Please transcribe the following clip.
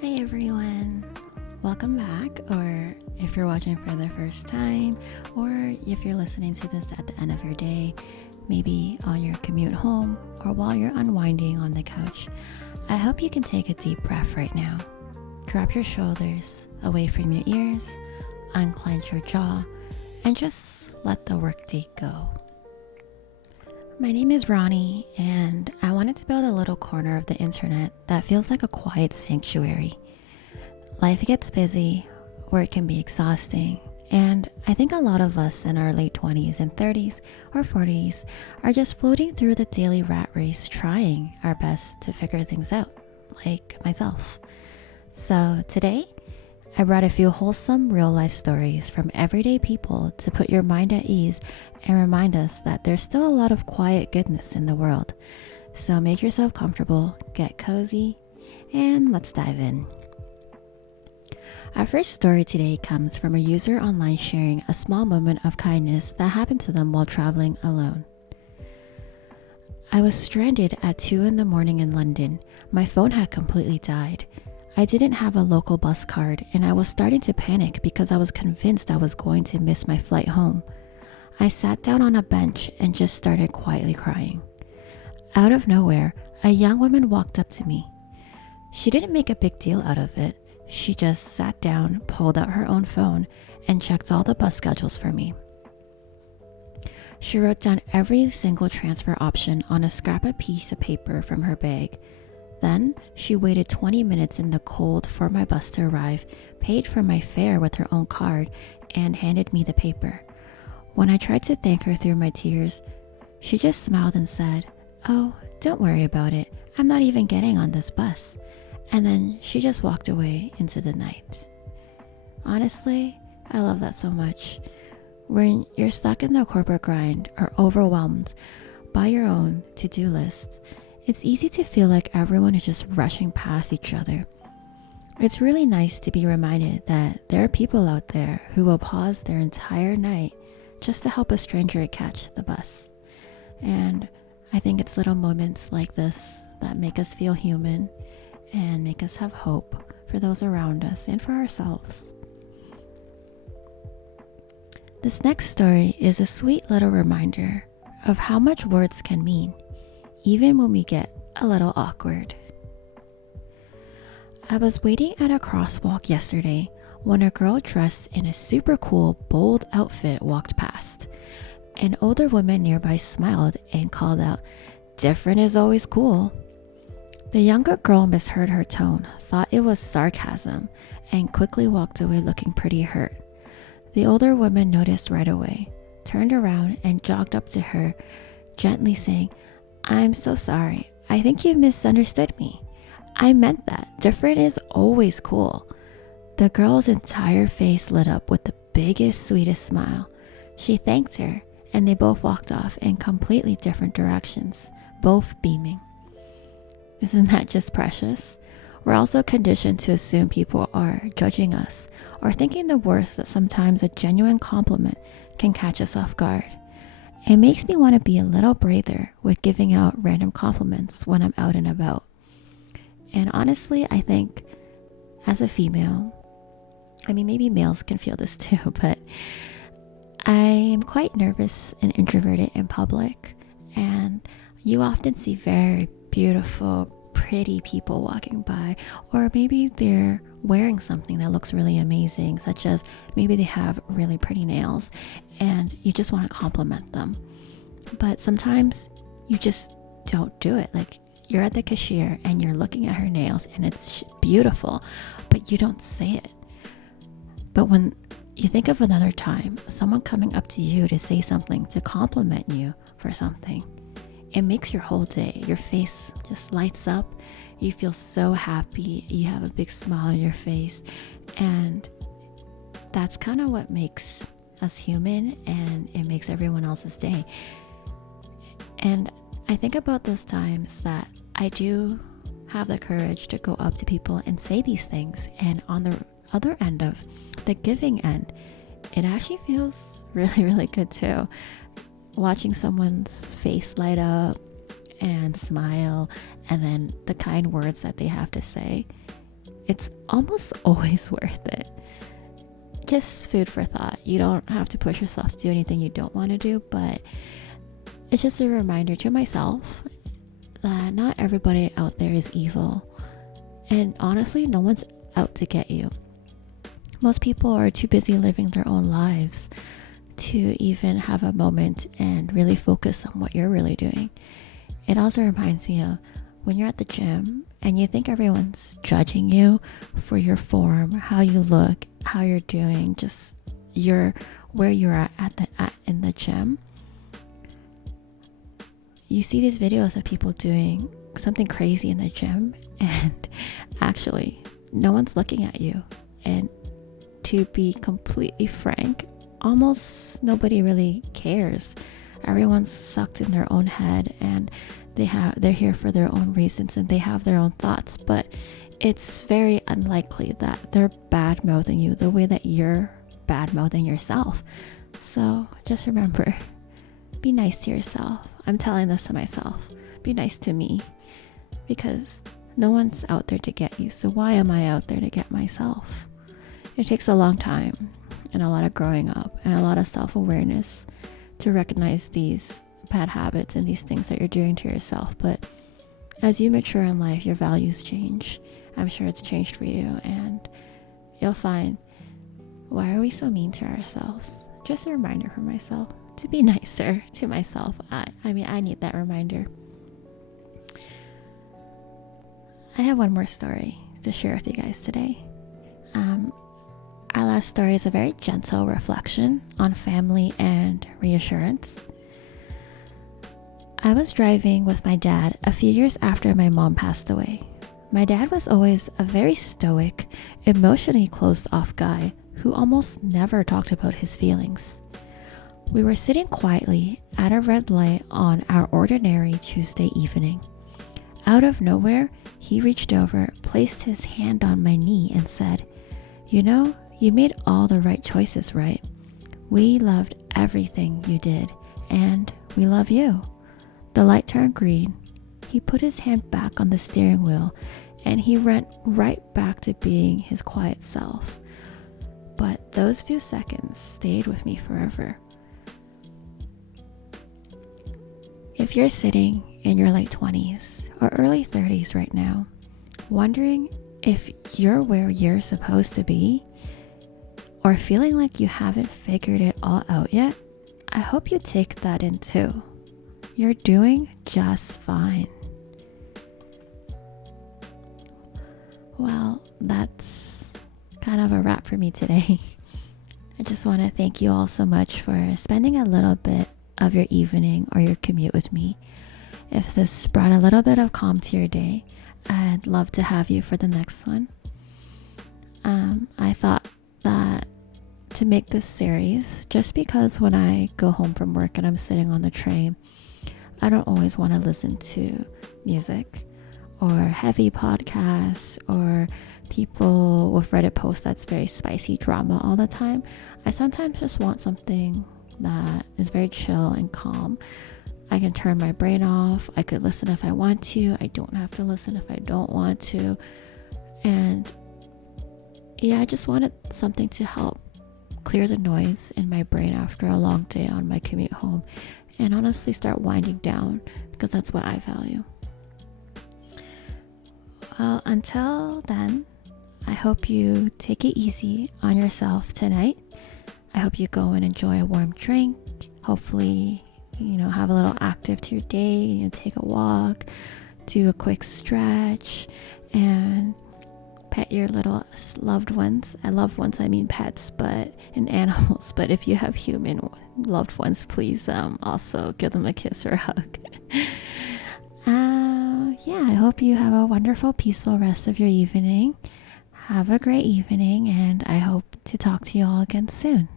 Hi everyone, welcome back, or if you're watching for the first time, or if you're listening to this at the end of your day, maybe on your commute home, or while you're unwinding on the couch. I hope you can take a deep breath right now. Drop your shoulders away from your ears, unclench your jaw, and just let the workday go. My name is Ronnie, and I wanted to build a little corner of the internet that feels like a quiet sanctuary. Life gets busy, work can be exhausting, and I think a lot of us in our late 20s and 30s or 40s are just floating through the daily rat race, trying our best to figure things out, like myself. So today, I brought a few wholesome real-life stories from everyday people to put your mind at ease and remind us that there's still a lot of quiet goodness in the world. So make yourself comfortable, get cozy, and let's dive in. Our first story today comes from a user online sharing a small moment of kindness that happened to them while traveling alone. I was stranded at 2 a.m. in London. My phone had completely died. I didn't have a local bus card, and I was starting to panic because I was convinced I was going to miss my flight home. I sat down on a bench and just started quietly crying. Out of nowhere, a young woman walked up to me. She didn't make a big deal out of it. She just sat down, pulled out her own phone, and checked all the bus schedules for me. She wrote down every single transfer option on a scrap of piece of paper from her bag. Then she waited 20 minutes in the cold for my bus to arrive, paid for my fare with her own card, and handed me the paper. When I tried to thank her through my tears, she just smiled and said, "Oh, don't worry about it. I'm not even getting on this bus." And then she just walked away into the night. Honestly, I love that so much. When you're stuck in the corporate grind or overwhelmed by your own to-do list, it's easy to feel like everyone is just rushing past each other. It's really nice to be reminded that there are people out there who will pause their entire night just to help a stranger catch the bus. And I think it's little moments like this that make us feel human and make us have hope for those around us and for ourselves. This next story is a sweet little reminder of how much words can mean, even when we get a little awkward. I was waiting at a crosswalk yesterday when a girl dressed in a super cool, bold outfit walked past. An older woman nearby smiled and called out, "Different is always cool." The younger girl misheard her tone, thought it was sarcasm, and quickly walked away looking pretty hurt. The older woman noticed right away, turned around and jogged up to her, gently saying, "I'm so sorry. I think you misunderstood me. I meant that. Different is always cool." The girl's entire face lit up with the biggest, sweetest smile. She thanked her, and they both walked off in completely different directions, both beaming. Isn't that just precious? We're also conditioned to assume people are judging us or thinking the worst, that sometimes a genuine compliment can catch us off guard. It makes me want to be a little braver with giving out random compliments when I'm out and about. And honestly, I think as a female, maybe males can feel this too, but I am quite nervous and introverted in public, and you often see very beautiful, pretty people walking by, or maybe they're wearing something that looks really amazing, such as maybe they have really pretty nails and you just want to compliment them. But sometimes you just don't do it. Like, you're at the cashier and you're looking at her nails and it's beautiful, but you don't say it. But when you think of another time, someone coming up to you to say something, to compliment you for something, it makes your whole day. Your face just lights up. You feel so happy. You have a big smile on your face. And that's kind of what makes us human, and it makes everyone else's day. And I think about those times that I do have the courage to go up to people and say these things. And on the other end of the giving end, it actually feels really, really good too. Watching someone's face light up and smile, and then the kind words that they have to say, it's almost always worth it. Just food for thought. You don't have to push yourself to do anything you don't want to do, but it's just a reminder to myself that not everybody out there is evil. And honestly, no one's out to get you. Most people are too busy living their own lives to even have a moment and really focus on what you're really doing. It also reminds me of when you're at the gym and you think everyone's judging you for your form, how you look, how you're doing, just where you're at in the gym. You see these videos of people doing something crazy in the gym, and actually no one's looking at you. And to be completely frank, almost nobody really cares. Everyone's sucked in their own head, and they're here for their own reasons, and they have their own thoughts, but it's very unlikely that they're bad mouthing you the way that you're bad mouthing yourself. So just remember, be nice to yourself. I'm telling this to myself. Be nice to me, because no one's out there to get you. So why am I out there to get myself? It takes a long time and a lot of growing up and a lot of self-awareness to recognize these bad habits and these things that you're doing to yourself. But as you mature in life, your values change. I'm sure it's changed for you, and you'll find, why are we so mean to ourselves? Just a reminder for myself to be nicer to myself. I mean, I need that reminder. I have one more story to share with you guys today. Our last story is a very gentle reflection on family and reassurance. I was driving with my dad a few years after my mom passed away. My dad was always a very stoic, emotionally closed off guy who almost never talked about his feelings. We were sitting quietly at a red light on our ordinary Tuesday evening. Out of nowhere, he reached over, placed his hand on my knee and said, "You know, you made all the right choices, right? We loved everything you did, and we love you." The light turned green. He put his hand back on the steering wheel, and he went right back to being his quiet self. But those few seconds stayed with me forever. If you're sitting in your late 20s or early 30s right now, wondering if you're where you're supposed to be, or feeling like you haven't figured it all out yet, I hope you take that in too. You're doing just fine. Well, that's kind of a wrap for me today. I just want to thank you all so much for spending a little bit of your evening or your commute with me. If this brought a little bit of calm to your day, I'd love to have you for the next one. I thought that to make this series, just because when I go home from work and I'm sitting on the train, I don't always want to listen to music or heavy podcasts or people with Reddit posts that's very spicy drama all the time. I sometimes just want something that is very chill and calm. I can turn my brain off. I could listen if I want to. I don't have to listen if I don't want to. And yeah, I just wanted something to help clear the noise in my brain after a long day on my commute home, and honestly start winding down, because that's what I value. Well, until then, I hope you take it easy on yourself tonight. I hope you go and enjoy a warm drink. Hopefully, have a little active to your day, take a walk, do a quick stretch, and pet your little loved ones. I love ones, I mean pets, and animals. But if you have human loved ones, please also give them a kiss or a hug. I hope you have a wonderful, peaceful rest of your evening. Have a great evening, and I hope to talk to you all again soon.